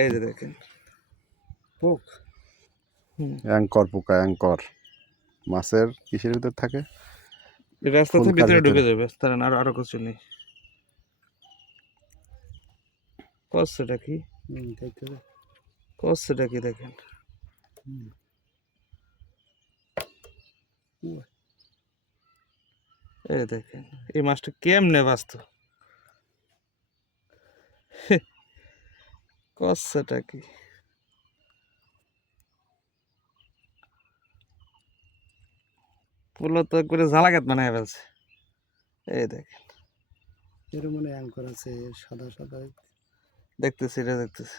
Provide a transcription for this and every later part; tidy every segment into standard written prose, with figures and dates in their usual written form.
এই যে দেখেন পোক অ্যাঙ্কর পোকা, অ্যাঙ্কর মাছের কিসের ভিতর থাকে? রাস্তা থেকে ভিতরে ঢুকে যাবে, তারা আরো আরো কিছু নেই। কষ্টটা কি, কষ্টটা কি দেখেন। এই দেখেন এই মাছটা কেমনে বাঁচত, কষ্টটা কি। পুলো তো একবারে ঝালাকাত বানায় ফেলছে। এই দেখেন এর মনে অ্যাঙ্কর আছে সাদা সাদা দেখতেছি, এটা দেখতেছি।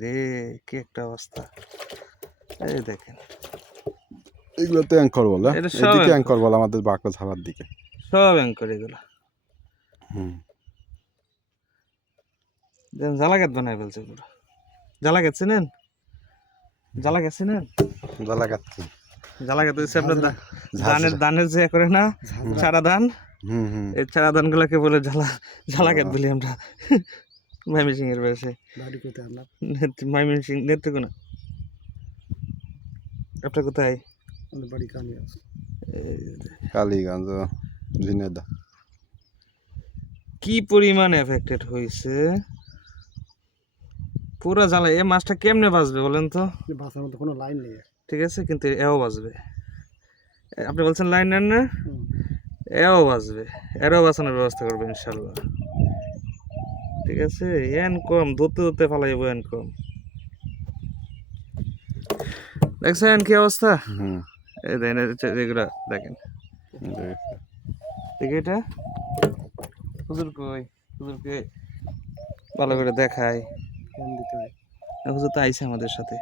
রে কি একটা অবস্থা। এই দেখেন এগুলো তো অ্যাঙ্কর বলে, এটা সব এদিকে অ্যাঙ্কর, অ্যাঙ্কর বলে আমাদের বাঁকড়া ঝালার দিকে। সব অ্যাঙ্কর এগুলো। জ্বালাকাত বানায় ফেলছে পুরো। জ্বালাকাত চিনেন? জ্বালাকাত চিনেন? জ্বালাকাত কি? জ্বালাকাত হচ্ছে আপনার ধানের ধানের যে করে না ছাড়া ধান, এই ছাড়া ধান গুলাকে বলে জ্বালাকাত বলি আমরা ময়মনসিং এর পাশে। বাড়ি কোথায় আপনার? ময়মনসিং নেত্রকোনা। আপনার কোথায়? আমাদের বাড়ি কালিগঞ্জ। কালীগঞ্জ, ঝিনাইদহ। কি পরিমাণ এফেক্টেড হয়েছে পুরো জ্বালা। এই মাছটা কেমনে বাঁচবে বলেন তো? বাঁচার মতো কোনো লাইন নেই। ঠিক আছে, কিন্তু এও বাঁচবে। আপনি বলছেন লাইন নেন না, এও বাঁচবে, এরও বাঁচানোর ব্যবস্থা করবে ইনশাল্লাহ। ঠিক আছে, এন কম ধরতে ধরতে ফালাইব, এন কম। দেখছেন কি অবস্থা? এই দেখেন এগুলা দেখেন, দেখি এটা হুজুর কই, হুজুরকে ভালো করে দেখায়। ফোন দিতে হয়। হুজুর তো আইছে আমাদের সাথে।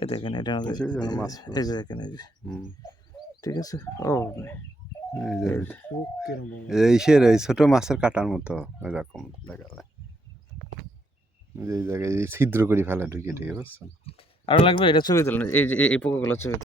এই দেখেন এটা আমাদের, এই যে দেখেন, এই যে ঠিক আছে। ও এই ছোট মাছের কাটার মতো এরকম দেখা যায়, এই জায়গায় ছিদ্র করে ফেলা ঢুকে ঢুকে, বুঝছেন? আরো লাগবে, এটা ছবি তুলেন, এই যে এই পোকাগুলো ছবি